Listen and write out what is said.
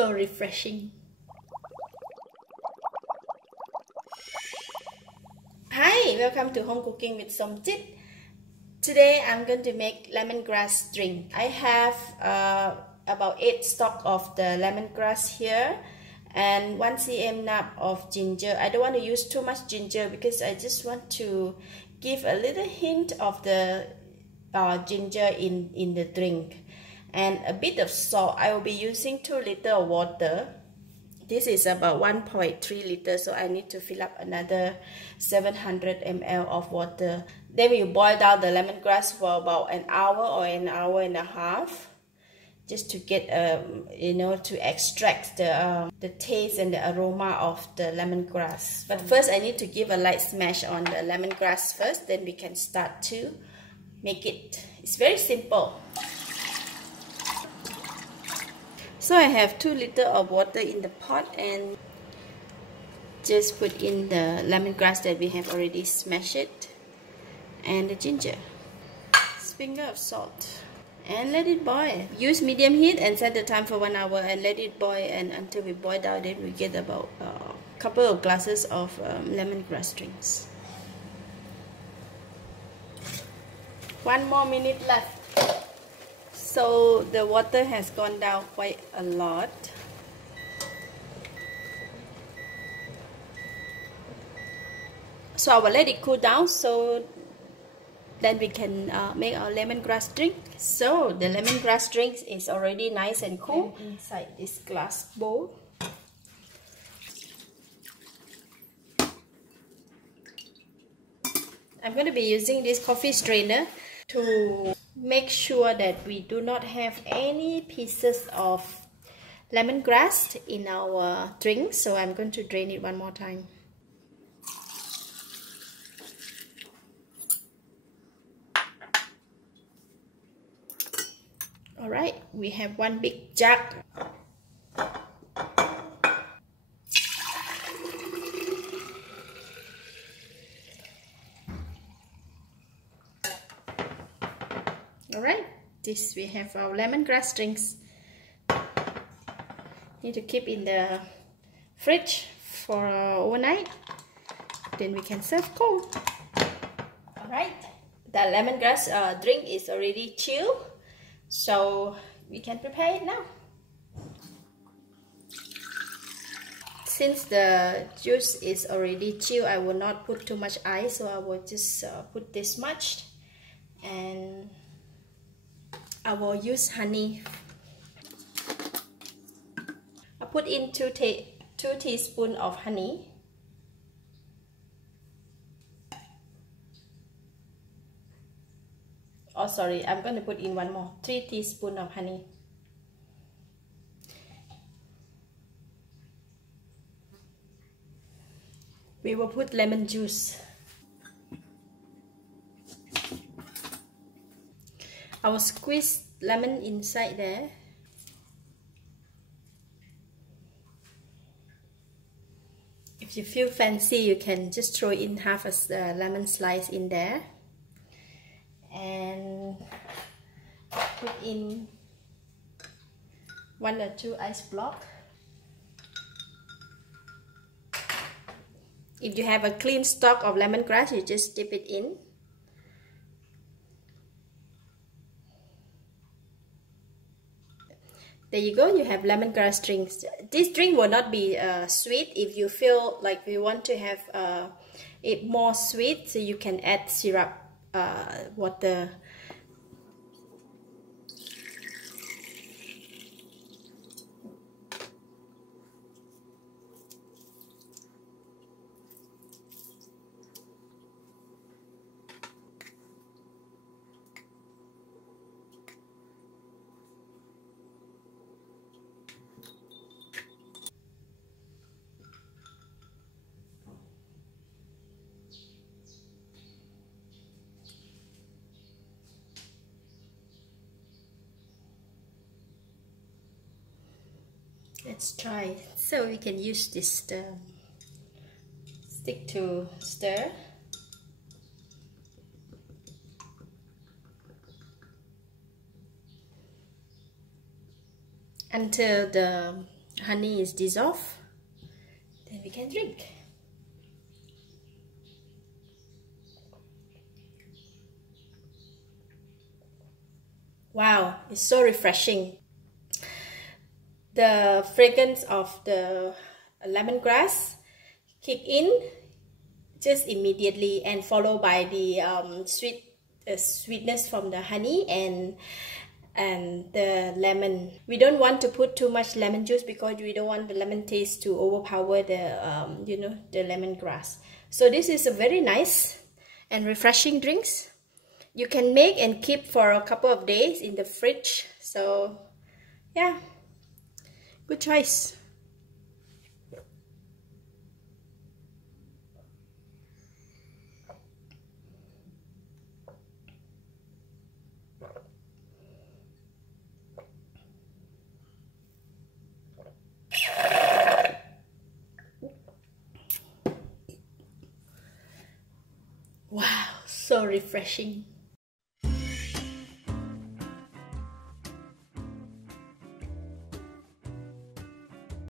So refreshing. Hi, welcome to Home Cooking with Somjit. Today I'm going to make lemongrass drink. I have about 8 stalks of the lemongrass here and 1 cm nub of ginger. I don't want to use too much ginger because I just want to give a little hint of the ginger in the drink. And a bit of salt. I will be using 2 liters of water. This is about 1.3 liters, so I need to fill up another 700 ml of water. Then we boil down the lemongrass for about an hour or an hour and a half, just to get to extract the taste and the aroma of the lemongrass. But first I need to give a light smash on the lemongrass first, then we can start to make it. It's very simple. So I have 2 liters of water in the pot and just put in the lemongrass that we have already smashed it and the ginger. Sprinkle of salt and let it boil. Use medium heat and set the time for 1 hour and let it boil, and until we boil down, then we get about a couple of glasses of lemongrass drinks. 1 more minute left. So the water has gone down quite a lot. So I will let it cool down so then we can make our lemongrass drink. So the lemongrass drink is already nice and cool inside this glass bowl. I'm going to be using this coffee strainer to make sure that we do not have any pieces of lemongrass in our drink. So I'm going to drain it one more time. Alright, we have 1 big jug. Alright, this we have our lemongrass drinks. Need to keep in the fridge for overnight. Then we can serve cold. Alright, the lemongrass drink is already chilled, so we can prepare it now. Since the juice is already chilled, I will not put too much ice, so I will just put this much, and I will use honey. I put in 2 teaspoons of honey. Oh, sorry, I'm going to put in 1 more. 3 teaspoons of honey. We will put lemon juice. I will squeeze lemon inside there. If you feel fancy, you can just throw in half a lemon slice in there. And put in 1 or 2 ice blocks. If you have a clean stock of lemongrass, you just dip it in. There you go, you have lemongrass drinks. This drink will not be sweet. If you feel like you want to have it more sweet, so you can add syrup, water. Let's try. So we can use this stick to stir. Until the honey is dissolved, then we can drink. Wow, it's so refreshing. The fragrance of the lemongrass kick in just immediately, and followed by the sweetness from the honey and the lemon. We don't want to put too much lemon juice because we don't want the lemon taste to overpower the the lemongrass. So this is a very nice and refreshing drinks. You can make and keep for a couple of days in the fridge. So yeah, good choice. Wow, so refreshing.